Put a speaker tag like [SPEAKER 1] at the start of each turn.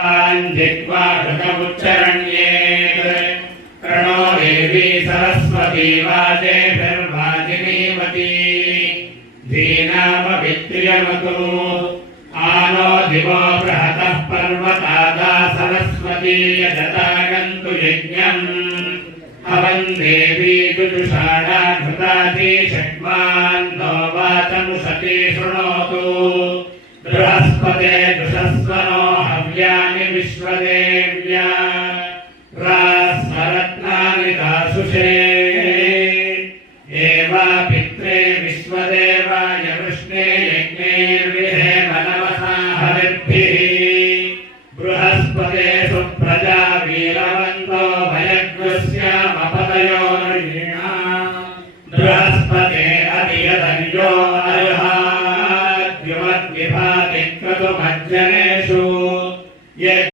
[SPEAKER 1] जिह्वा घृतमुच्चरण्येत् प्रणो देवी सरस्वती वाजेभिर्वाजिनीवती धीनामभित्र्यमतु आनो दिवो बृहतः पर्वतादा सरस्वती यजतागन्तु यज्ञम् हवन् देवी जुजुषाणा घृताति षट्मान्नो वाचमुषति शृणोतु बृहस्पते दुषस्वनो हव्यानि विश्वदेव्या रास्मरत्नानि दासुषे एवा पित्रे विश्वदेवाय वृष्णे यज्ञैर्विहेम नमसा हविर्भिः बृहस्पते सुप्रजा वीरवन्तो भयग्रस्यामपदयो नृणा बृहस्पते अधियदन्यो अर्हाद्युमद्विभाति क्रतुमज्जनेषु Yet